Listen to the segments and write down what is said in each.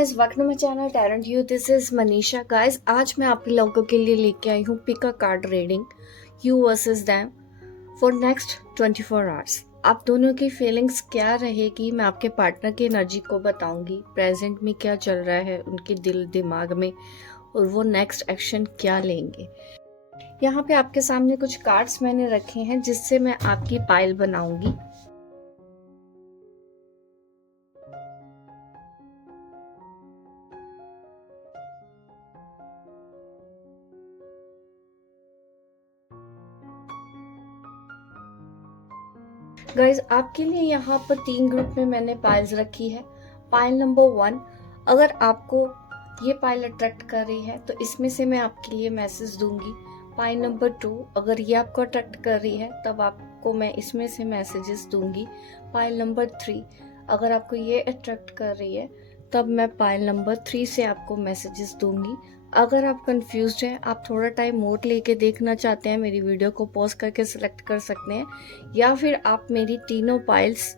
Guys, welcome my channel Tarot you. This is Manisha. Guys, आज मैं आप लोगों के लिए लेके आई हूँ pick a card reading you versus them for next 24 hours. आप दोनों की फीलिंग्स क्या रहेगी, मैं आपके पार्टनर की एनर्जी को बताऊंगी। प्रेजेंट में क्या चल रहा है उनके दिल दिमाग में और वो नेक्स्ट एक्शन क्या लेंगे। यहाँ पे आपके सामने कुछ कार्ड्स मैंने रखे हैं जिससे मैं आपकी पाइल बनाऊंगी। गाइज, आपके लिए यहाँ पर 3 ग्रुप में मैंने पाइल्स रखी है। पाइल नंबर 1, अगर आपको ये पाइल अट्रैक्ट कर रही है तो इसमें से मैं आपके लिए मैसेज दूंगी। पाइल नंबर 2, अगर ये आपको अट्रैक्ट कर रही है तब आपको मैं इसमें से मैसेजेस दूंगी। पाइल नंबर 3, अगर आपको ये अट्रैक्ट कर रही है तब मैं पाइल नंबर 3 से आपको मैसेजेस दूंगी। अगर आप कंफ्यूज्ड हैं, आप थोड़ा टाइम और लेके देखना चाहते हैं, मेरी वीडियो को पॉज करके सिलेक्ट कर सकते हैं, या फिर आप मेरी तीनों पाइल्स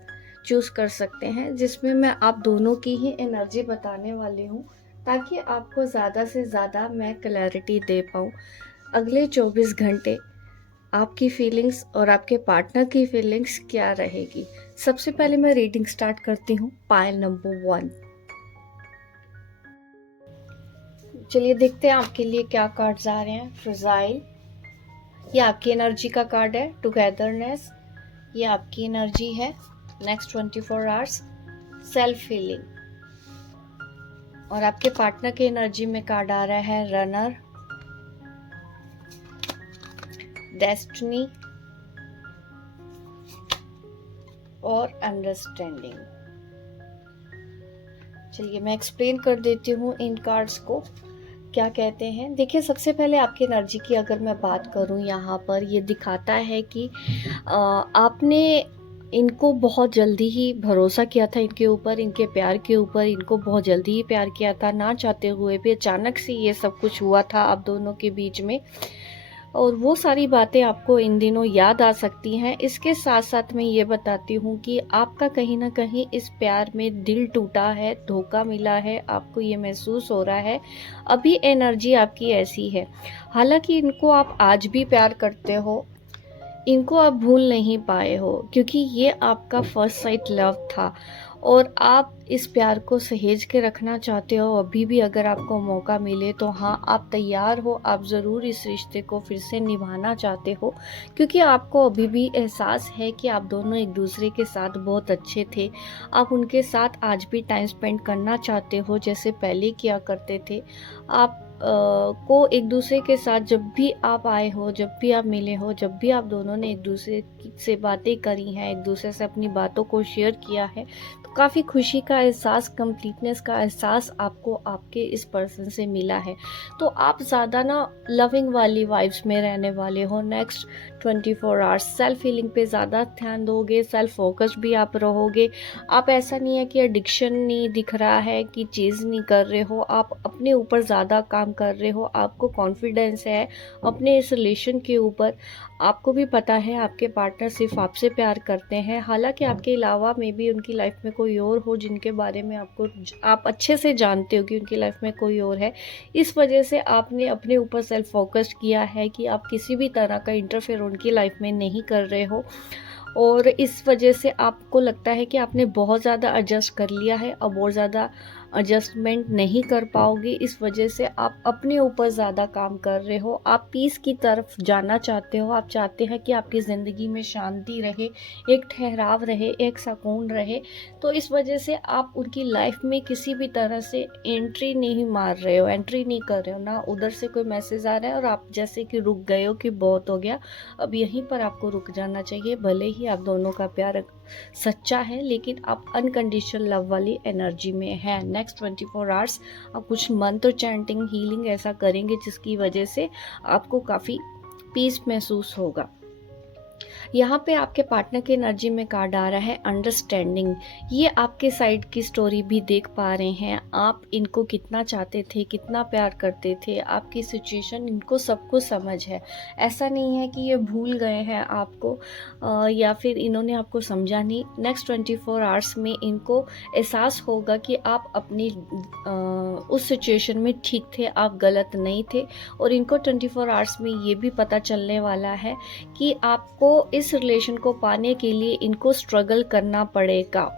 चूज कर सकते हैं जिसमें मैं आप दोनों की ही एनर्जी बताने वाली हूँ ताकि आपको ज़्यादा से ज़्यादा मैं क्लैरिटी दे पाऊँ। अगले 24 घंटे आपकी फीलिंग्स और आपके पार्टनर की फीलिंग्स क्या रहेगी। सबसे पहले मैं रीडिंग स्टार्ट करती हूँ पाइल नंबर 1। चलिए देखते हैं आपके लिए क्या कार्ड्स आ रहे हैं। फ्रजाइल, ये आपकी एनर्जी का कार्ड है। टुगेदरनेस, ये आपकी एनर्जी है नेक्स्ट 24 आवर्स। सेल्फ फीलिंग, और आपके पार्टनर के एनर्जी में कार्ड आ रहा है रनर, डेस्टिनी और अंडरस्टैंडिंग। चलिए मैं एक्सप्लेन कर देती हूँ इन कार्ड्स को क्या कहते हैं। देखिए, सबसे पहले आपकी एनर्जी की अगर मैं बात करूं, यहाँ पर ये दिखाता है कि आपने इनको बहुत जल्दी ही भरोसा किया था, इनके ऊपर, इनके प्यार के ऊपर, इनको बहुत जल्दी ही प्यार किया था, ना चाहते हुए भी अचानक से ये सब कुछ हुआ था आप दोनों के बीच में, और वो सारी बातें आपको इन दिनों याद आ सकती हैं। इसके साथ साथ मैं ये बताती हूँ कि आपका कहीं ना कहीं इस प्यार में दिल टूटा है, धोखा मिला है, आपको ये महसूस हो रहा है। अभी एनर्जी आपकी ऐसी है, हालांकि इनको आप आज भी प्यार करते हो, इनको आप भूल नहीं पाए हो, क्योंकि ये आपका फर्स्ट साइट लव था और आप इस प्यार को सहेज के रखना चाहते हो। अभी भी अगर आपको मौका मिले तो हाँ, आप तैयार हो, आप ज़रूर इस रिश्ते को फिर से निभाना चाहते हो, क्योंकि आपको अभी भी एहसास है कि आप दोनों एक दूसरे के साथ बहुत अच्छे थे। आप उनके साथ आज भी टाइम स्पेंड करना चाहते हो जैसे पहले किया करते थे। आप को एक दूसरे के साथ जब भी आप आए हो, जब भी आप मिले हो, जब भी आप दोनों ने एक दूसरे से बातें करी हैं, एक दूसरे से अपनी बातों को शेयर किया है, तो काफ़ी खुशी का एहसास, कंप्लीटनेस का एहसास आपको आपके इस पर्सन से मिला है। तो आप ज़्यादा ना लविंग वाली वाइब्स में रहने वाले हो नेक्स्ट 24 आवर्स। सेल्फ हीलिंग पे ज़्यादा ध्यान दोगे, सेल्फ फोकस भी आप रहोगे। आप, ऐसा नहीं है कि एडिक्शन नहीं दिख रहा है, कि चीज़ नहीं कर रहे हो, आप अपने ऊपर ज़्यादा काम कर रहे हो, आपको कॉन्फिडेंस है अपने इस रिलेशन के ऊपर। आपको भी पता है आपके पार्टनर सिर्फ आपसे प्यार करते हैं, हालांकि आपके अलावा में भी उनकी लाइफ में कोई और हो जिनके बारे में आप अच्छे से जानते हो कि उनकी लाइफ में कोई और है। इस वजह से आपने अपने ऊपर सेल्फ फोकस्ड किया है कि आप किसी भी तरह का इंटरफेयर उनकी लाइफ में नहीं कर रहे हो, और इस वजह से आपको लगता है कि आपने बहुत ज़्यादा एडजस्ट कर लिया है, अब और ज़्यादा एडजस्टमेंट नहीं कर पाओगे। इस वजह से आप अपने ऊपर ज़्यादा काम कर रहे हो, आप पीस की तरफ जाना चाहते हो, आप चाहते हैं कि आपकी ज़िंदगी में शांति रहे, एक ठहराव रहे, एक सुकून रहे। तो इस वजह से आप उनकी लाइफ में किसी भी तरह से एंट्री नहीं मार रहे हो, एंट्री नहीं कर रहे हो, ना उधर से कोई मैसेज आ रहा है और आप जैसे कि रुक गए हो कि बहुत हो गया, अब यहीं पर आपको रुक जाना चाहिए। भले ही आप दोनों का प्यार सच्चा है, लेकिन आप अनकंडीशनल लव वाली एनर्जी में है। नेक्स्ट 24 आवर्स आप कुछ मंत्र चैंटिंग, हीलिंग ऐसा करेंगे जिसकी वजह से आपको काफ़ी पीस महसूस होगा। यहाँ पे आपके पार्टनर की एनर्जी में कार्ड आ रहा है अंडरस्टैंडिंग। ये आपके साइड की स्टोरी भी देख पा रहे हैं, आप इनको कितना चाहते थे, कितना प्यार करते थे, आपकी सिचुएशन इनको सब कुछ समझ है। ऐसा नहीं है कि ये भूल गए हैं आपको या फिर इन्होंने आपको समझा नहीं। नेक्स्ट 24 आवर्स में इनको एहसास होगा कि आप अपनी उस सिचुएशन में ठीक थे, आप गलत नहीं थे। और इनको 24 आवर्स में ये भी पता चलने वाला है कि आपको इस रिलेशन को पाने के लिए इनको स्ट्रगल करना पड़ेगा,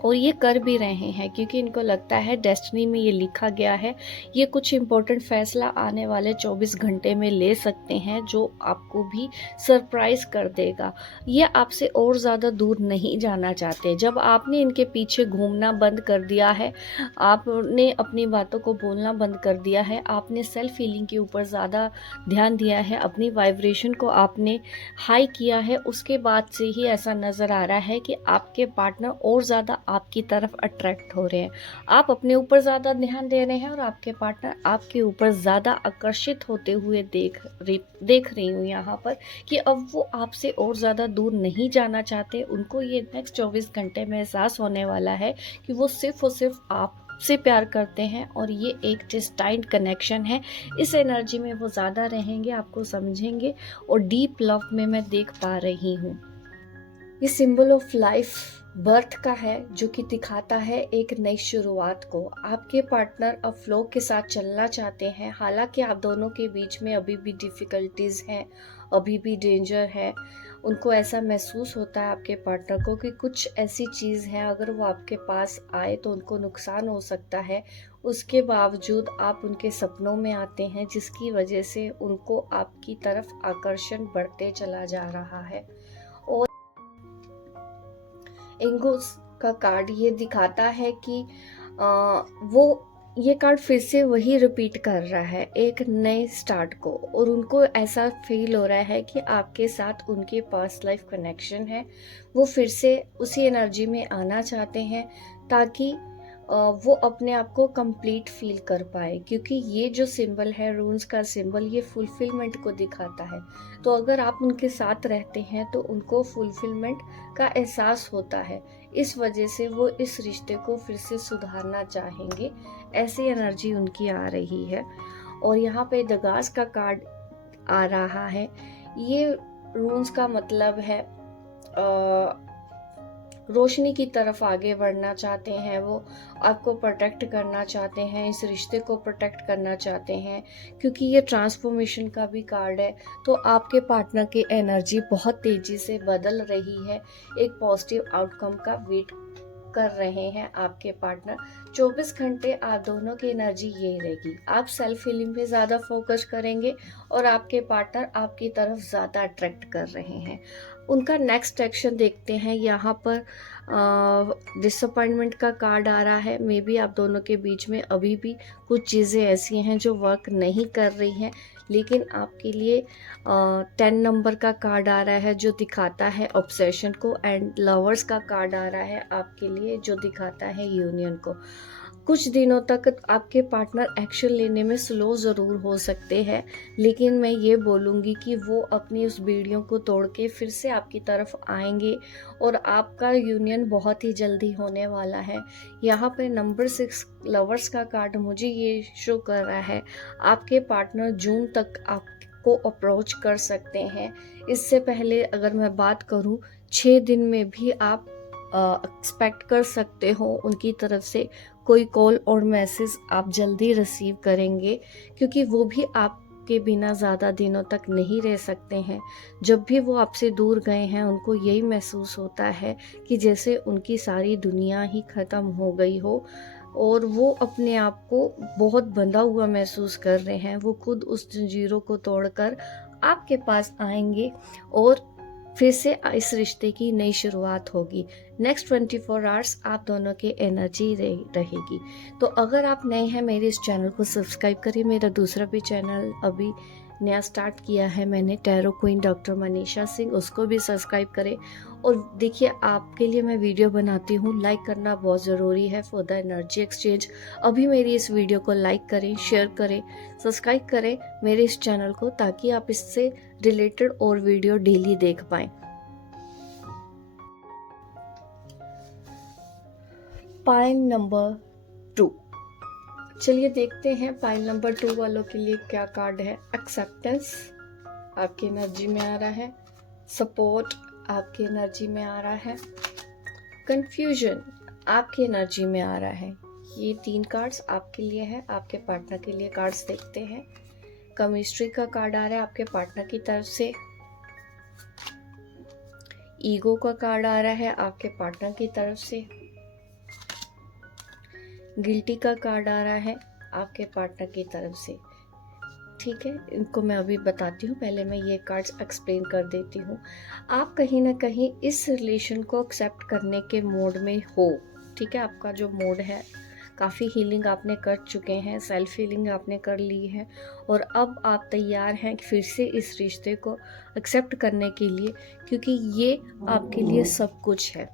और ये कर भी रहे हैं क्योंकि इनको लगता है डेस्टिनी में ये लिखा गया है। ये कुछ इम्पोर्टेंट फैसला आने वाले 24 घंटे में ले सकते हैं जो आपको भी सरप्राइज कर देगा। ये आपसे और ज़्यादा दूर नहीं जाना चाहते। जब आपने इनके पीछे घूमना बंद कर दिया है, आपने अपनी बातों को बोलना बंद कर दिया है, आपने सेल्फ हीलिंग के ऊपर ज़्यादा ध्यान दिया है, अपनी वाइब्रेशन को आपने हाई किया है, उसके बाद से ही ऐसा नज़र आ रहा है कि आपके पार्टनर और ज़्यादा आपकी तरफ अट्रैक्ट हो रहे हैं। आप अपने ऊपर ज़्यादा ध्यान दे रहे हैं और आपके पार्टनर आपके ऊपर ज़्यादा आकर्षित होते हुए देख रही हूँ यहाँ पर कि अब वो आपसे और ज़्यादा दूर नहीं जाना चाहते। उनको ये नेक्स्ट 24 घंटे में एहसास होने वाला है कि वो सिर्फ और सिर्फ आप से प्यार करते हैं और ये एक डिस्टाइंट कनेक्शन है। इस एनर्जी में वो ज़्यादा रहेंगे, आपको समझेंगे और डीप लव में मैं देख पा रही हूँ। ये सिंबल ऑफ लाइफ बर्थ का है जो कि दिखाता है एक नई शुरुआत को। आपके पार्टनर अब फ्लो के साथ चलना चाहते हैं, हालांकि आप दोनों के बीच में अभी भी डिफ़िकल्टीज़ हैं, अभी भी डेंजर है। उनको ऐसा महसूस होता है आपके पार्टनर को कि कुछ ऐसी चीज़ है अगर वो आपके पास आए तो उनको नुकसान हो सकता है। उसके बावजूद आप उनके सपनों में आते हैं जिसकी वजह से उनको आपकी तरफ आकर्षण बढ़ते चला जा रहा है। और एंगल्स का कार्ड ये दिखाता है कि वो ये कार्ड फिर से वही रिपीट कर रहा है एक नए स्टार्ट को, और उनको ऐसा फील हो रहा है कि आपके साथ उनके पास लाइफ कनेक्शन है। वो फिर से उसी एनर्जी में आना चाहते हैं ताकि वो अपने आप को कंप्लीट फील कर पाए, क्योंकि ये जो सिंबल है रून्स का सिंबल, ये फुलफिलमेंट को दिखाता है। तो अगर आप उनके साथ रहते हैं तो उनको फुलफिलमेंट का एहसास होता है, इस वजह से वो इस रिश्ते को फिर से सुधारना चाहेंगे। ऐसी एनर्जी उनकी आ रही है। और यहाँ पे दगास का कार्ड आ रहा है। ये रून्स का मतलब है रोशनी की तरफ आगे बढ़ना चाहते हैं। वो आपको प्रोटेक्ट करना चाहते हैं, इस रिश्ते को प्रोटेक्ट करना चाहते हैं, क्योंकि ये ट्रांसफॉर्मेशन का भी कार्ड है। तो आपके पार्टनर की एनर्जी बहुत तेज़ी से बदल रही है, एक पॉजिटिव आउटकम का वेट कर रहे हैं आपके पार्टनर। 24 घंटे आप दोनों की एनर्जी यही रहेगी। आप सेल्फ हीलिंग पे ज़्यादा फोकस करेंगे और आपके पार्टनर आपकी तरफ ज़्यादा अट्रैक्ट कर रहे हैं। उनका नेक्स्ट एक्शन देखते हैं। यहाँ पर डिसअपॉइंटमेंट का कार्ड आ रहा है। मे बी आप दोनों के बीच में अभी भी कुछ चीज़ें ऐसी हैं जो वर्क नहीं कर रही हैं, लेकिन आपके लिए 10 नंबर का कार्ड आ रहा है जो दिखाता है ऑब्सेशन को, एंड लवर्स का कार्ड आ रहा है आपके लिए जो दिखाता है यूनियन को। कुछ दिनों तक आपके पार्टनर एक्शन लेने में स्लो ज़रूर हो सकते हैं, लेकिन मैं ये बोलूँगी कि वो अपनी उस बेड़ियों को तोड़ के फिर से आपकी तरफ आएंगे और आपका यूनियन बहुत ही जल्दी होने वाला है। यहाँ पे नंबर 6 लवर्स का कार्ड मुझे ये शो कर रहा है आपके पार्टनर जून तक आपको अप्रोच कर सकते हैं। इससे पहले अगर मैं बात करूँ 6 दिन में भी आप एक्सपेक्ट कर सकते हो उनकी तरफ से कोई कॉल और मैसेज आप जल्दी रिसीव करेंगे, क्योंकि वो भी आपके बिना ज़्यादा दिनों तक नहीं रह सकते हैं। जब भी वो आपसे दूर गए हैं उनको यही महसूस होता है कि जैसे उनकी सारी दुनिया ही ख़त्म हो गई हो, और वो अपने आप को बहुत बंधा हुआ महसूस कर रहे हैं। वो खुद उस जंजीरों को तोड़कर आपके पास आएंगे और फिर से इस रिश्ते की नई शुरुआत होगी। नेक्स्ट 24 आवर्स आप दोनों की एनर्जी रहेगी। तो अगर आप नए हैं मेरे इस चैनल को सब्सक्राइब करिए। मेरा दूसरा भी चैनल अभी नया स्टार्ट किया है मैंने, tarot queen doctor Manisha Singh, उसको भी सब्सक्राइब करें। और देखिए, आपके लिए मैं वीडियो बनाती हूँ, लाइक करना बहुत ज़रूरी है फॉर द एनर्जी एक्सचेंज। अभी मेरी इस वीडियो को लाइक करें, शेयर करें, सब्सक्राइब करें मेरे इस चैनल को, ताकि आप इससे रिलेटेड और वीडियो डेली देख पाएँ। पाइल नंबर 2, चलिए देखते हैं पाइल नंबर 2 वालों के लिए क्या कार्ड है। एक्सेप्टेंस आपकी एनर्जी में आ रहा है, सपोर्ट आपकी एनर्जी में आ रहा है, कंफ्यूजन आपकी एनर्जी में आ रहा है। ये 3 कार्ड्स आपके लिए है, आपके पार्टनर के लिए कार्ड्स देखते हैं। केमिस्ट्री का कार्ड आ रहा है आपके पार्टनर की तरफ से, ईगो का कार्ड आ रहा है आपके पार्टनर की तरफ से, गिल्टी का कार्ड आ रहा है आपके पार्टनर की तरफ से। ठीक है, इनको मैं अभी बताती हूँ, पहले मैं ये कार्ड्स एक्सप्लेन कर देती हूँ। आप कहीं ना कहीं इस रिलेशन को एक्सेप्ट करने के मोड में हो। ठीक है, आपका जो मोड है, काफ़ी हीलिंग आपने कर चुके हैं, सेल्फ हीलिंग आपने कर ली है, और अब आप तैयार हैं फिर से इस रिश्ते को एक्सेप्ट करने के लिए, क्योंकि ये आपके लिए सब कुछ है।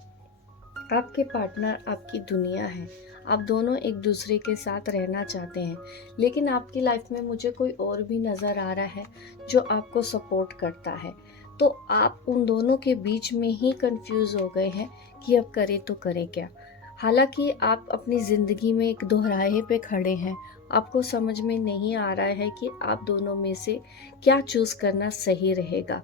आपके पार्टनर आपकी दुनिया है, आप दोनों एक दूसरे के साथ रहना चाहते हैं, लेकिन आपकी लाइफ में मुझे कोई और भी नज़र आ रहा है जो आपको सपोर्ट करता है। तो आप उन दोनों के बीच में ही कंफ्यूज हो गए हैं कि अब करें तो करें क्या। हालांकि आप अपनी ज़िंदगी में एक दोहराहे पे खड़े हैं, आपको समझ में नहीं आ रहा है कि आप दोनों में से क्या चूज़ करना सही रहेगा,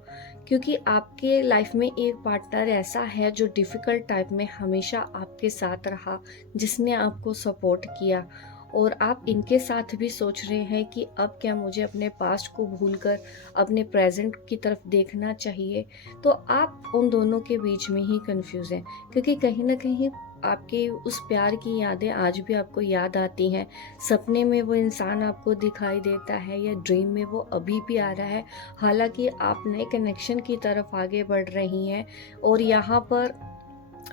क्योंकि आपके लाइफ में एक पार्टनर ऐसा है जो डिफ़िकल्ट टाइम में हमेशा आपके साथ रहा, जिसने आपको सपोर्ट किया, और आप इनके साथ भी सोच रहे हैं कि अब क्या मुझे अपने पास्ट को भूलकर अपने प्रेजेंट की तरफ देखना चाहिए। तो आप उन दोनों के बीच में ही कंफ्यूज हैं, क्योंकि कहीं ना कहीं आपके उस प्यार की यादें आज भी आपको याद आती हैं। सपने में वो इंसान आपको दिखाई देता है, या ड्रीम में वो अभी भी आ रहा है। हालांकि आप नए कनेक्शन की तरफ आगे बढ़ रही हैं, और यहाँ पर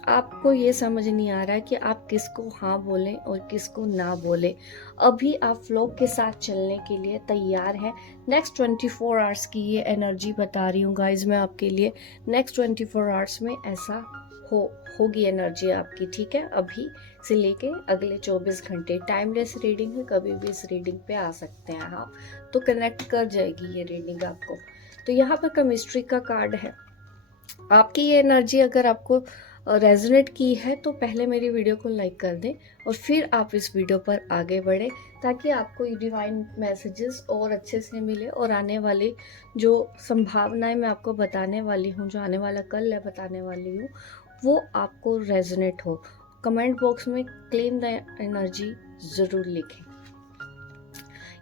आपको ये समझ नहीं आ रहा है कि आप किसको हाँ बोलें और किसको ना बोलें। अभी आप फ्लो के साथ चलने के लिए तैयार हैं। नेक्स्ट 24 आवर्स की ये एनर्जी बता रही हूँ गाइज मैं आपके लिए। नेक्स्ट 24 आवर्स में ऐसा होगी एनर्जी आपकी। ठीक है, अभी से लेके अगले 24 घंटे टाइमलेस रीडिंग है, कभी भी इस रीडिंग पे आ सकते हैं आप, तो कनेक्ट कर जाएगी ये रीडिंग आपको। तो यहाँ पर केमिस्ट्री का कार्ड है। आपकी ये एनर्जी अगर आपको रेजोनेट की है तो पहले मेरी वीडियो को लाइक कर दें, और फिर आप इस वीडियो पर आगे बढ़ें, ताकि आपको ये डिवाइन मैसेजेस और अच्छे से मिले, और आने वाली जो संभावनाएं मैं आपको बताने वाली हूँ, जो आने वाला कल है बताने वाली हूँ, वो आपको रेजोनेट हो। कमेंट बॉक्स में क्लेम द एनर्जी ज़रूर लिखें।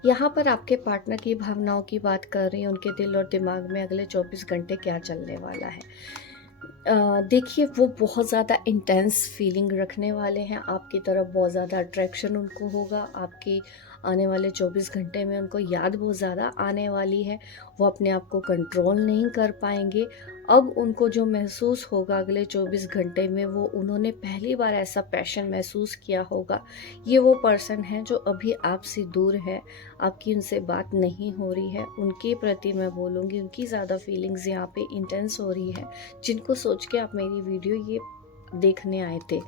यहाँ पर आपके पार्टनर की भावनाओं की बात कर रही हैं, उनके दिल और दिमाग में अगले 24 घंटे क्या चलने वाला है। देखिए, वो बहुत ज़्यादा इंटेंस फीलिंग रखने वाले हैं आपकी तरफ, बहुत ज़्यादा अट्रैक्शन उनको होगा आपकी। आने वाले 24 घंटे में उनको याद बहुत ज़्यादा आने वाली है, वो अपने आप को कंट्रोल नहीं कर पाएंगे। अब उनको जो महसूस होगा अगले 24 घंटे में, वो उन्होंने पहली बार ऐसा पैशन महसूस किया होगा। ये वो पर्सन है जो अभी आपसे दूर है, आपकी उनसे बात नहीं हो रही है, उनके प्रति मैं बोलूँगी उनकी ज़्यादा फीलिंग्स यहाँ पे इंटेंस हो रही है, जिनको सोच के आप मेरी वीडियो ये देखने आए थे।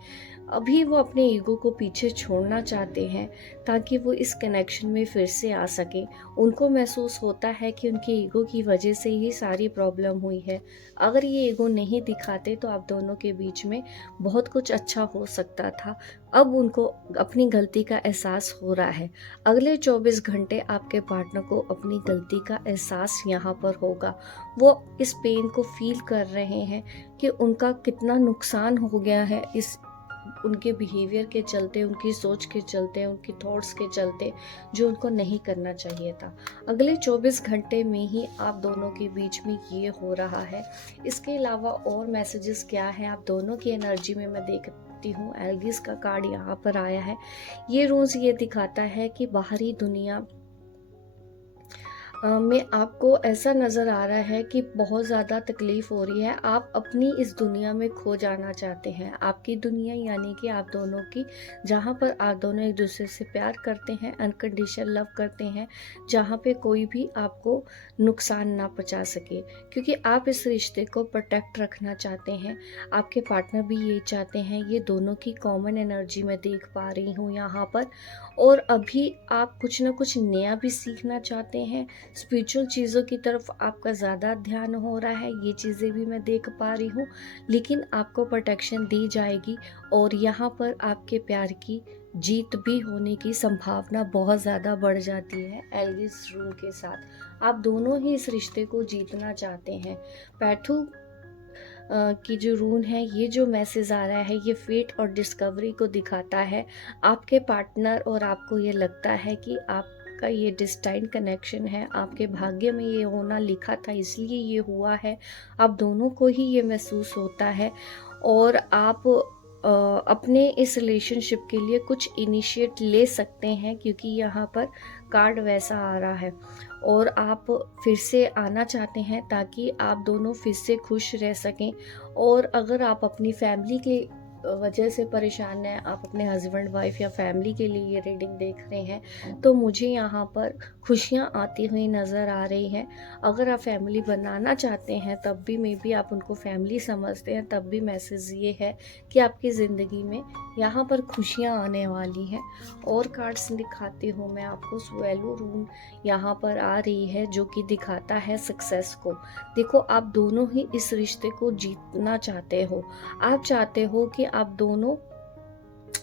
अभी वो अपने ईगो को पीछे छोड़ना चाहते हैं, ताकि वो इस कनेक्शन में फिर से आ सकें। उनको महसूस होता है कि उनके ईगो की वजह से ही सारी प्रॉब्लम हुई है। अगर ये ईगो नहीं दिखाते तो आप दोनों के बीच में बहुत कुछ अच्छा हो सकता था। अब उनको अपनी गलती का एहसास हो रहा है। अगले 24 घंटे आपके पार्टनर को अपनी गलती का एहसास यहाँ पर होगा। वो इस पेन को फील कर रहे हैं कि उनका कितना नुकसान हो गया है इस उनके बिहेवियर के चलते, उनकी सोच के चलते, उनकी थॉट्स के चलते, जो उनको नहीं करना चाहिए था। अगले 24 घंटे में ही आप दोनों के बीच में ये हो रहा है। इसके अलावा और मैसेजेस क्या है आप दोनों की एनर्जी में मैं देखती हूँ। एल्गिस का कार्ड यहाँ पर आया है। ये रोज़ ये दिखाता है कि बाहरी दुनिया में आपको ऐसा नज़र आ रहा है कि बहुत ज़्यादा तकलीफ़ हो रही है, आप अपनी इस दुनिया में खो जाना चाहते हैं। आपकी दुनिया यानी कि आप दोनों की, जहाँ पर आप दोनों एक दूसरे से प्यार करते हैं, अनकंडीशनल लव करते हैं, जहाँ पे कोई भी आपको नुकसान ना पहुँचा सके, क्योंकि आप इस रिश्ते को प्रोटेक्ट रखना चाहते हैं। आपके पार्टनर भी ये चाहते हैं, ये दोनों की कॉमन एनर्जी मैं देख पा रही हूँ यहाँ पर। और अभी आप कुछ ना कुछ नया भी सीखना चाहते हैं, स्पिरिचुअल चीज़ों की तरफ आपका ज़्यादा ध्यान हो रहा है, ये चीज़ें भी मैं देख पा रही हूँ। लेकिन आपको प्रोटेक्शन दी जाएगी और यहाँ पर आपके प्यार की जीत भी होने की संभावना बहुत ज़्यादा बढ़ जाती है एल्विस रूम के साथ। आप दोनों ही इस रिश्ते को जीतना चाहते हैं। पैथू की जो रून है, ये जो मैसेज आ रहा है, ये फेट और डिस्कवरी को दिखाता है। आपके पार्टनर और आपको ये लगता है कि आपका ये डिस्टाइन कनेक्शन है, आपके भाग्य में ये होना लिखा था, इसलिए ये हुआ है। आप दोनों को ही ये महसूस होता है और आप अपने इस रिलेशनशिप के लिए कुछ इनिशिएट ले सकते हैं, क्योंकि यहाँ पर कार्ड वैसा आ रहा है। और आप फिर से आना चाहते हैं ताकि आप दोनों फिर से खुश रह सकें। और अगर आप अपनी फैमिली के वजह से परेशान हैं, आप अपने हस्बैंड वाइफ या फैमिली के लिए ये रीडिंग देख रहे हैं, तो मुझे यहाँ पर खुशियाँ आती हुई नज़र आ रही हैं। अगर आप फैमिली बनाना चाहते हैं तब भी मे बी आप उनको फैमिली समझते हैं, तब भी मैसेज ये है कि आपकी ज़िंदगी में यहाँ पर खुशियाँ आने वाली हैं। और कार्ड्स दिखाती हूँ मैं आपको। स्वेलो रूम यहाँ पर आ रही है जो कि दिखाता है सक्सेस को। देखो, आप दोनों ही इस रिश्ते को जीतना चाहते हो। आप चाहते हो कि आप दोनों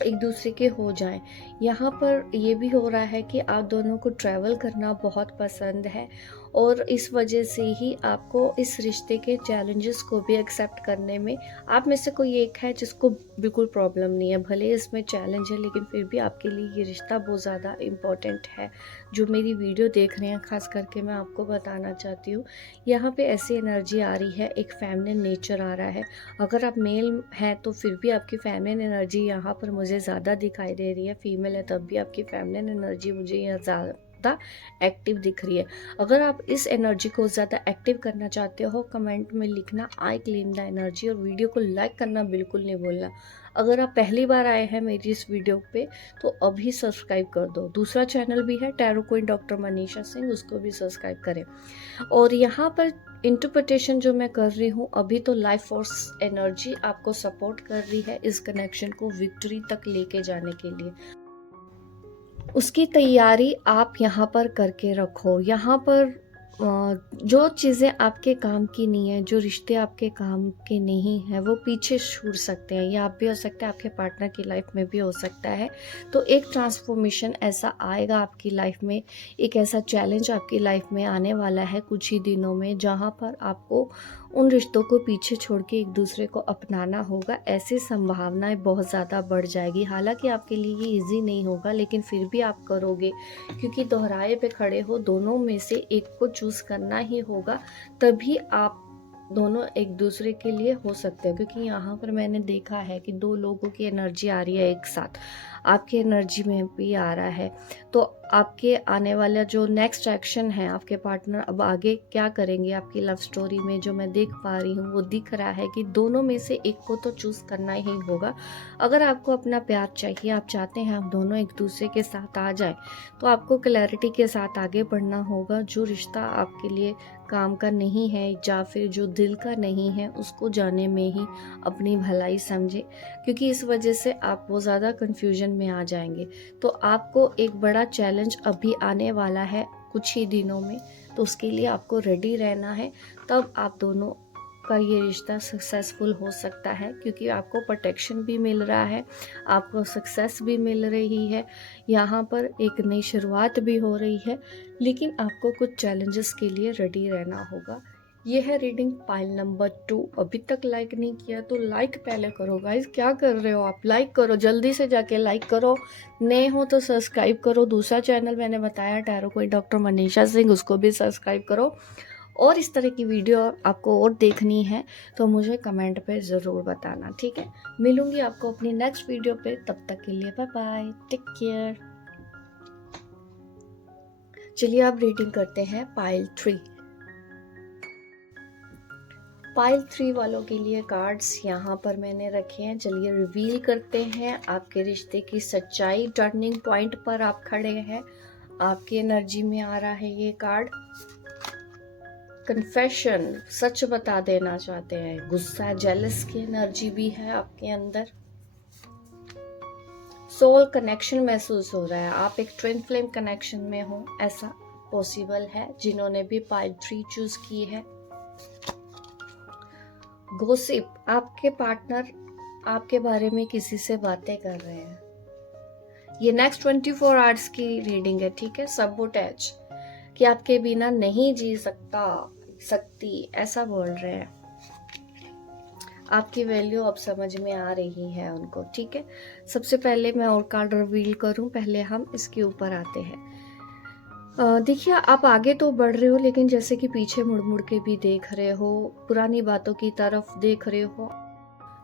एक दूसरे के हो जाएं। यहाँ पर ये भी हो रहा है कि आप दोनों को ट्रैवल करना बहुत पसंद है और इस वजह से ही आपको इस रिश्ते के चैलेंजेस को भी एक्सेप्ट करने में, आप में से कोई एक है जिसको बिल्कुल प्रॉब्लम नहीं है, भले इसमें चैलेंज है लेकिन फिर भी आपके लिए ये रिश्ता बहुत ज़्यादा इम्पॉर्टेंट है। जो मेरी वीडियो देख रहे हैं, ख़ास करके मैं आपको बताना चाहती हूँ, यहाँ पे ऐसी एनर्जी आ रही है, एक फेमिनिन नेचर आ रहा है। अगर आप मेल हैं तो फिर भी आपकी फेमिनिन एनर्जी यहाँ पर मुझे ज़्यादा दिखाई दे रही है, फीमेल है तब भी आपकी फेमिनिन एनर्जी मुझे यहाँ ज़्यादा एक्टिव दिख रही है। अगर आप इस एनर्जी को ज़्यादा एक्टिव करना चाहते हो, कमेंट में लिखना आई क्लेम द एनर्जी और वीडियो को लाइक करना बिल्कुल नहीं भूलना। अगर आप पहली बार आए हैं मेरी इस वीडियो पे तो अभी सब्सक्राइब कर दो। दूसरा चैनल भी है tarot queen doctor Manisha Singh, उसको भी सब्सक्राइब करें। और यहाँ पर इंटरप्रिटेशन जो मैं कर रही हूँ अभी, तो लाइफ फोर्स एनर्जी आपको सपोर्ट कर रही है इस कनेक्शन को विक्ट्री तक लेके जाने के लिए। उसकी तैयारी आप यहाँ पर करके रखो। यहाँ पर जो चीज़ें आपके काम की नहीं है, जो रिश्ते आपके काम के नहीं हैं, वो पीछे छूट सकते हैं। या आप भी हो सकता है, आपके पार्टनर की लाइफ में भी हो सकता है। तो एक ट्रांसफॉर्मेशन ऐसा आएगा आपकी लाइफ में, एक ऐसा चैलेंज आपकी लाइफ में आने वाला है कुछ ही दिनों में, जहाँ पर आपको उन रिश्तों को पीछे छोड़ के एक दूसरे को अपनाना होगा। ऐसी संभावनाएं बहुत ज़्यादा बढ़ जाएगी। हालांकि आपके लिए ये ईजी नहीं होगा, लेकिन फिर भी आप करोगे, क्योंकि दोहराए पे खड़े हो, दोनों में से एक को चूज़ करना ही होगा, तभी आप दोनों एक दूसरे के लिए हो सकते हैं। क्योंकि यहाँ पर मैंने देखा है कि दो लोगों की एनर्जी आ रही है एक साथ, आपकी एनर्जी में भी आ रहा है। तो आपके आने वाला जो नेक्स्ट एक्शन है, आपके पार्टनर अब आगे क्या करेंगे आपकी लव स्टोरी में, जो मैं देख पा रही हूँ वो दिख रहा है कि दोनों में से एक को तो चूज़ करना ही होगा। अगर आपको अपना प्यार चाहिए, आप चाहते हैं आप दोनों एक दूसरे के साथ आ जाए, तो आपको क्लैरिटी के साथ आगे बढ़ना होगा। जो रिश्ता आपके लिए काम का नहीं है या फिर जो दिल का नहीं है, उसको जाने में ही अपनी भलाई समझे, क्योंकि इस वजह से आप वो ज़्यादा कन्फ्यूजन में आ जाएंगे। तो आपको एक बड़ा चैलेंज अभी आने वाला है कुछ ही दिनों में, तो उसके लिए आपको रेडी रहना है। तब आप दोनों का ये रिश्ता सक्सेसफुल हो सकता है, क्योंकि आपको प्रोटेक्शन भी मिल रहा है, आपको सक्सेस भी मिल रही है, यहाँ पर एक नई शुरुआत भी हो रही है। लेकिन आपको कुछ चैलेंजेस के लिए रेडी रहना होगा। ये है रीडिंग पाइल नंबर 2। अभी तक लाइक नहीं किया तो लाइक पहले करो गाइज, क्या कर रहे हो आप? लाइक करो, जल्दी से जाके लाइक करो। नए हो तो सब्सक्राइब करो। दूसरा चैनल मैंने बताया tarot queen doctor Manisha Singh, उसको भी सब्सक्राइब करो। और इस तरह की वीडियो आपको और देखनी है तो मुझे कमेंट पे ज़रूर बताना, ठीक है? मिलूंगी आपको अपनी नेक्स्ट वीडियो पे, तब तक के लिए बाय बाय, टेक केयर। चलिए अब रीडिंग करते हैं पाइल 3। पाइल 3 वालों के लिए कार्ड्स यहाँ पर मैंने रखे हैं। चलिए रिवील करते हैं। आपके रिश्ते की सच्चाई टर्निंग पॉइंट पर आप खड़े हैं, आपकी एनर्जी में आ रहा है ये कार्ड। कन्फेशन, सच बता देना चाहते हैं। गुस्सा, जेलस की एनर्जी भी है आपके अंदर। सोल कनेक्शन महसूस हो रहा है, आप एक ट्विन फ्लेम कनेक्शन में हो, ऐसा पॉसिबल है जिन्होंने भी पाइल 3 चूज की है। गॉसिप, आपके पार्टनर आपके बारे में किसी से बातें कर रहे हैं। ये नेक्स्ट 24 आवर्स की रीडिंग है, ठीक है। सबोटेज, कि आपके बिना नहीं जी सकती ऐसा बोल रहे हैं। आपकी वैल्यू अब समझ में आ रही है उनको, ठीक है। सबसे पहले मैं और कार्ड रिवील करूं, पहले हम इसके ऊपर आते हैं। देखिए आप आगे तो बढ़ रहे हो, लेकिन जैसे कि पीछे मुड़ मुड़ के भी देख रहे हो, पुरानी बातों की तरफ देख रहे हो,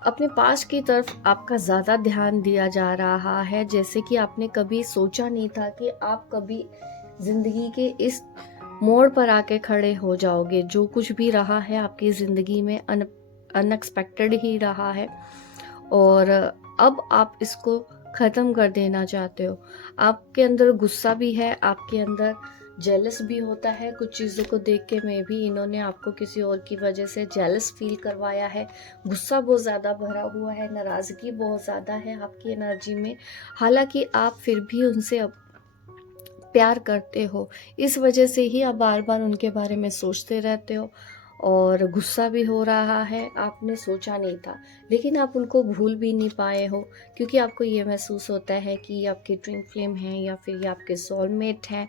अपने पास की तरफ आपका ज़्यादा ध्यान दिया जा रहा है। जैसे कि आपने कभी सोचा नहीं था कि आप कभी ज़िंदगी के इस मोड़ पर आके खड़े हो जाओगे। जो कुछ भी रहा है आपकी ज़िंदगी में अनएक्सपेक्टेड ही रहा है, और अब आप इसको ख़त्म कर देना चाहते हो। आपके अंदर गुस्सा भी है, आपके अंदर जेलस भी होता है। कुछ चीज़ों को देख के मैं भी इन्होंने आपको किसी और की वजह से जेलस फील करवाया है। गुस्सा बहुत ज़्यादा भरा हुआ है, नाराज़गी बहुत ज़्यादा है आपकी एनर्जी में। हालांकि आप फिर भी उनसे अब प्यार करते हो, इस वजह से ही आप बार बार उनके बारे में सोचते रहते हो, और गुस्सा भी हो रहा है। आपने सोचा नहीं था, लेकिन आप उनको भूल भी नहीं पाए हो, क्योंकि आपको ये महसूस होता है कि ये आपके ट्विन फ्लेम हैं या फिर ये आपके सोलमेट हैं।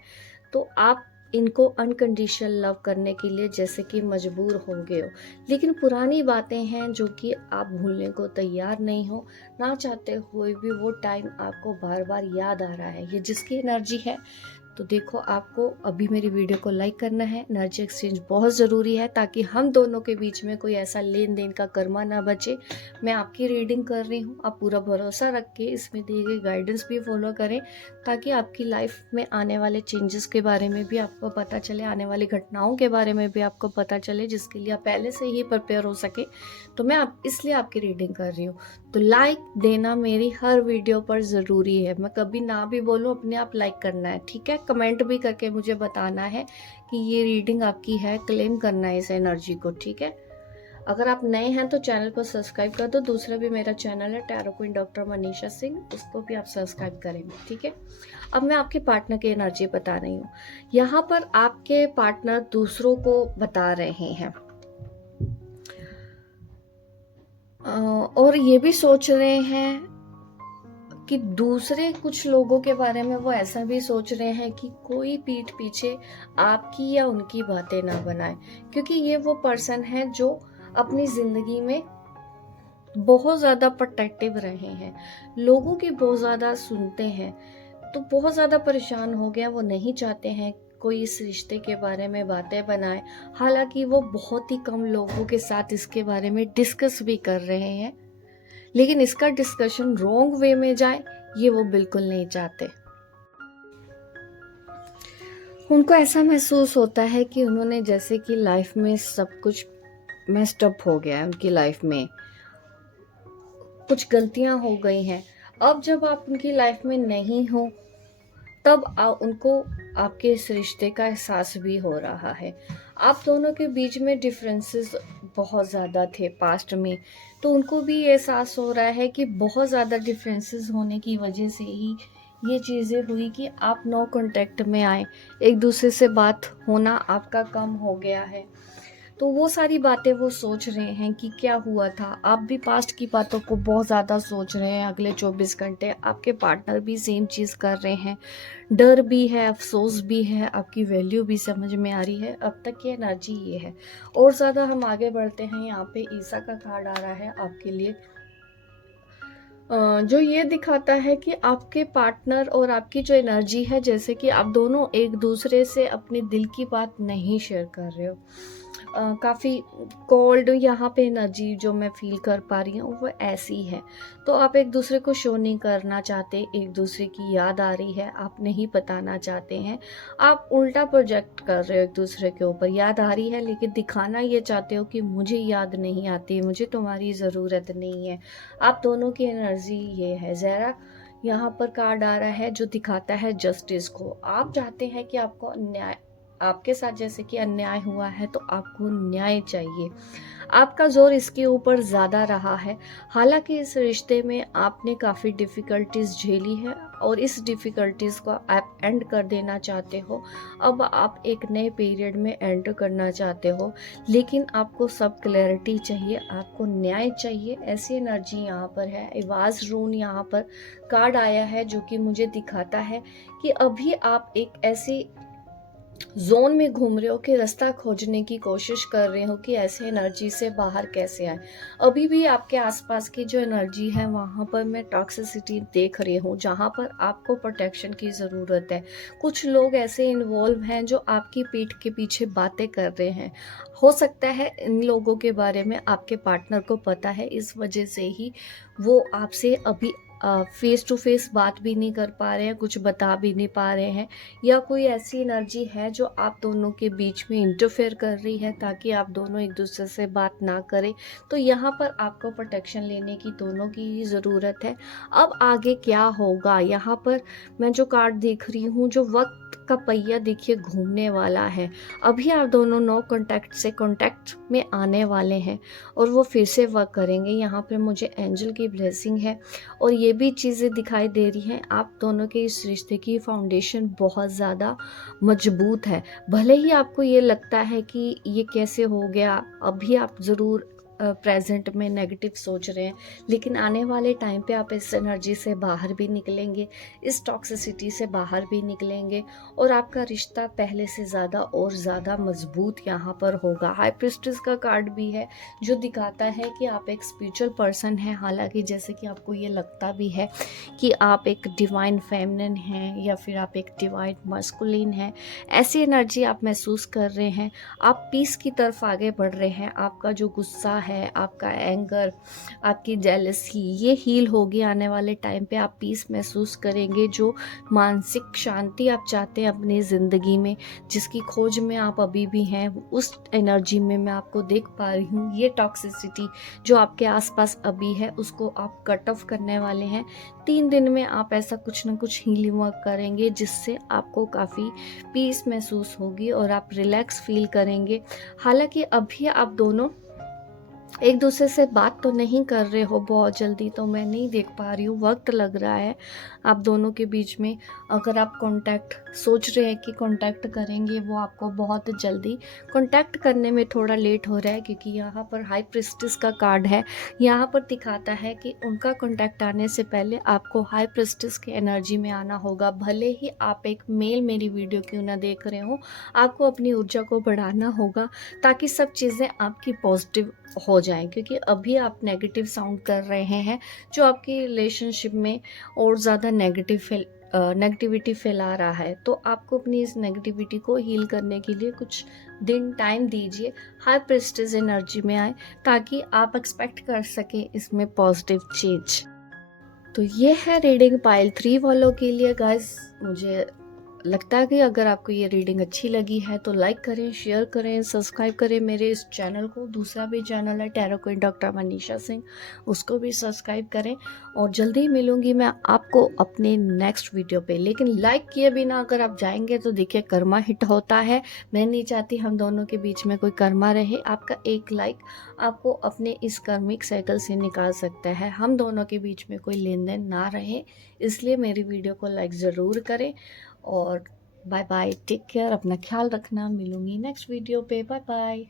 तो आप इनको अनकंडीशनल लव करने के लिए जैसे कि मजबूर हो गए हो, लेकिन पुरानी बातें हैं जो कि आप भूलने को तैयार नहीं हो। ना चाहते हुए भी वो टाइम आपको बार बार याद आ रहा है। ये जिसकी एनर्जी है, तो देखो आपको अभी मेरी वीडियो को लाइक करना है। एनर्जी एक्सचेंज बहुत ज़रूरी है, ताकि हम दोनों के बीच में कोई ऐसा लेन देन का कर्मा ना बचे। मैं आपकी रीडिंग कर रही हूँ, आप पूरा भरोसा रख के इसमें दिए गए गाइडेंस भी फॉलो करें, ताकि आपकी लाइफ में आने वाले चेंजेस के बारे में भी आपको पता चले, आने वाली घटनाओं के बारे में भी आपको पता चले, जिसके लिए आप पहले से ही प्रिपेयर हो सके। तो मैं इसलिए आपकी रीडिंग कर रही हूँ। तो लाइक देना मेरी हर वीडियो पर ज़रूरी है। मैं कभी ना भी बोलूँ, अपने आप लाइक करना है, ठीक है। कमेंट भी करके मुझे बताना है कि ये रीडिंग आपकी है, क्लेम करना है इस एनर्जी को, ठीक है। अगर आप नए हैं तो चैनल को सब्सक्राइब कर दो। दूसरा भी मेरा चैनल है tarot queen doctor Manisha Singh, उसको भी आप सब्सक्राइब करेंगे, ठीक है। अब मैं आपके पार्टनर की एनर्जी बता रही हूँ। यहाँ पर आपके पार्टनर दूसरों को बता रहे हैं, और ये भी सोच रहे हैं कि दूसरे कुछ लोगों के बारे में वो ऐसा भी सोच रहे हैं कि कोई पीठ पीछे आपकी या उनकी बातें ना बनाए, क्योंकि ये वो पर्सन है जो अपनी जिंदगी में बहुत ज़्यादा प्रोटेक्टिव रहे हैं, लोगों की बहुत ज़्यादा सुनते हैं, तो बहुत ज़्यादा परेशान हो गया। वो नहीं चाहते हैं कोई इस रिश्ते के बारे में बातें बनाए। हालांकि वो बहुत ही कम लोगों के साथ इसके बारे में डिस्कस भी कर रहे हैं, लेकिन इसका डिस्कशन रॉन्ग वे में जाए ये वो बिल्कुल नहीं चाहते। उनको ऐसा महसूस होता है कि उन्होंने जैसे कि लाइफ में सब कुछ मेस्ड अप हो गया है, उनकी लाइफ में कुछ गलतियां हो गई हैं। अब जब आप उनकी लाइफ में नहीं हो, तब उनको आपके इस रिश्ते का एहसास भी हो रहा है। आप दोनों के बीच में डिफरेंसेस बहुत ज़्यादा थे पास्ट में, तो उनको भी एहसास हो रहा है कि बहुत ज़्यादा डिफरेंसेस होने की वजह से ही ये चीज़ें हुई कि आप नो कांटेक्ट में आए, एक दूसरे से बात होना आपका कम हो गया है। तो वो सारी बातें वो सोच रहे हैं कि क्या हुआ था। आप भी पास्ट की बातों को बहुत ज़्यादा सोच रहे हैं। अगले 24 घंटे आपके पार्टनर भी सेम चीज़ कर रहे हैं। डर भी है, अफसोस भी है, आपकी वैल्यू भी समझ में आ रही है। अब तक की एनर्जी ये है। और ज़्यादा हम आगे बढ़ते हैं, यहाँ पे ईसा का कार्ड आ रहा है आपके लिए। जो ये दिखाता है कि आपके पार्टनर और आपकी जो एनर्जी है, जैसे कि आप दोनों एक दूसरे से अपने दिल की बात नहीं शेयर कर रहे हो। काफ़ी कोल्ड यहाँ पे एनर्जी जो मैं फील कर पा रही हूँ वो ऐसी है। तो आप एक दूसरे को शो नहीं करना चाहते, एक दूसरे की याद आ रही है, आप नहीं बताना चाहते हैं, आप उल्टा प्रोजेक्ट कर रहे हो एक दूसरे के ऊपर। याद आ रही है लेकिन दिखाना ये चाहते हो कि मुझे याद नहीं आती, मुझे तुम्हारी ज़रूरत नहीं है। आप दोनों की एनर्जी ये है। ज़रा यहाँ पर कार्ड आ रहा है जो दिखाता है जस्टिस को। आप चाहते हैं कि आपको अन्याय, आपके साथ जैसे कि अन्याय हुआ है तो आपको न्याय चाहिए। आपका जोर इसके ऊपर ज़्यादा रहा है। हालांकि इस रिश्ते में आपने काफ़ी डिफ़िकल्टीज झेली है और इस डिफ़िकल्टीज को आप एंड कर देना चाहते हो। अब आप एक नए पीरियड में एंटर करना चाहते हो, लेकिन आपको सब क्लैरिटी चाहिए, आपको न्याय चाहिए। ऐसी एनर्जी यहाँ पर है। आवाज़ रून यहाँ पर कार्ड आया है जो कि मुझे दिखाता है कि अभी आप एक ऐसी जोन में घूम रहे हो कि रास्ता खोजने की कोशिश कर रहे हो कि ऐसे एनर्जी से बाहर कैसे आए। अभी भी आपके आसपास की जो एनर्जी है वहाँ पर मैं टॉक्सिसिटी देख रही हूँ, जहाँ पर आपको प्रोटेक्शन की ज़रूरत है। कुछ लोग ऐसे इन्वॉल्व हैं जो आपकी पीठ के पीछे बातें कर रहे हैं। हो सकता है इन लोगों के बारे में आपके पार्टनर को पता है, इस वजह से ही वो आपसे अभी फेस टू फेस बात भी नहीं कर पा रहे हैं, कुछ बता भी नहीं पा रहे हैं, या कोई ऐसी एनर्जी है जो आप दोनों के बीच में इंटरफेयर कर रही है ताकि आप दोनों एक दूसरे से बात ना करें। तो यहाँ पर आपको प्रोटेक्शन लेने की दोनों की ही ज़रूरत है। अब आगे क्या होगा, यहाँ पर मैं जो कार्ड देख रही हूँ, जो वक्त का पहिया देखिए घूमने वाला है। अभी आप दोनों नो कांटेक्ट से कांटेक्ट में आने वाले हैं और वो फिर से वर्क करेंगे। यहाँ पे मुझे एंजल की ब्लेसिंग है और ये भी चीज़ें दिखाई दे रही हैं, आप दोनों के इस रिश्ते की फाउंडेशन बहुत ज़्यादा मजबूत है। भले ही आपको ये लगता है कि ये कैसे हो गया, अभी आप ज़रूर प्रेजेंट में नेगेटिव सोच रहे हैं, लेकिन आने वाले टाइम पे आप इस एनर्जी से बाहर भी निकलेंगे, इस टॉक्सिसिटी से बाहर भी निकलेंगे और आपका रिश्ता पहले से ज़्यादा और ज़्यादा मजबूत यहाँ पर होगा। हाई प्रिस्टेस का कार्ड भी है जो दिखाता है कि आप एक स्पिरिचुअल पर्सन हैं। हालांकि जैसे कि आपको ये लगता भी है कि आप एक डिवाइन फेमिनिन हैं या फिर आप एक डिवाइन मस्कुलिन हैं, ऐसी एनर्जी आप महसूस कर रहे हैं। आप पीस की तरफ आगे बढ़ रहे हैं। आपका जो गुस्सा है, आपका एंगर, आपकी जेलसी, ये हील होगी। आने वाले टाइम पे आप पीस महसूस करेंगे। जो मानसिक शांति आप चाहते हैं अपनी ज़िंदगी में, जिसकी खोज में आप अभी भी हैं, उस एनर्जी में मैं आपको देख पा रही हूँ। ये टॉक्सिसिटी जो आपके आसपास अभी है उसको आप कट ऑफ करने वाले हैं। 3 दिन में आप ऐसा कुछ ना कुछ हीलिंग वर्क करेंगे जिससे आपको काफ़ी पीस महसूस होगी और आप रिलैक्स फील करेंगे। हालांकि अभी आप दोनों एक दूसरे से बात तो नहीं कर रहे हो बहुत जल्दी, तो मैं नहीं देख पा रही हूँ, वक्त लग रहा है आप दोनों के बीच में। अगर आप कांटेक्ट सोच रहे हैं कि कांटेक्ट करेंगे, वो आपको बहुत जल्दी कांटेक्ट करने में थोड़ा लेट हो रहा है, क्योंकि यहाँ पर हाई प्रिस्टेस का कार्ड है। यहाँ पर दिखाता है कि उनका कांटेक्ट आने से पहले आपको हाई प्रिस्टेस की एनर्जी में आना होगा। भले ही आप एक मेल मेरी वीडियो क्यों ना देख रहे हो, आपको अपनी ऊर्जा को बढ़ाना होगा ताकि सब चीज़ें आपकी पॉजिटिव हो जाएं, क्योंकि अभी आप नेगेटिव साउंड कर रहे हैं जो आपकी रिलेशनशिप में और ज़्यादा नेगेटिविटी फैला रहा है। तो आपको अपनी इस नेगेटिविटी को हील करने के लिए कुछ दिन टाइम दीजिए, हाई प्रिस्टेस एनर्जी में आए ताकि आप एक्सपेक्ट कर सकें इसमें पॉजिटिव चेंज। तो ये है रीडिंग पाइल 3 वालों के लिए गाइस। मुझे लगता है कि अगर आपको ये रीडिंग अच्छी लगी है तो लाइक करें, शेयर करें, सब्सक्राइब करें मेरे इस चैनल को। दूसरा भी चैनल है tarot queen doctor Manisha Singh, उसको भी सब्सक्राइब करें। और जल्दी मिलूंगी मैं आपको अपने नेक्स्ट वीडियो पे। लेकिन लाइक किए बिना अगर आप जाएंगे तो देखिए कर्मा हिट होता है। मैं नहीं चाहती हम दोनों के बीच में कोई कर्मा रहे। आपका एक लाइक आपको अपने इस कर्मिक साइकिल से निकाल सकता है, हम दोनों के बीच में कोई लेन देन ना रहे। इसलिए मेरी वीडियो को लाइक ज़रूर करें। और बाय बाय, टेक केयर, अपना ख्याल रखना। मिलूंगी नेक्स्ट वीडियो पे। Bye bye.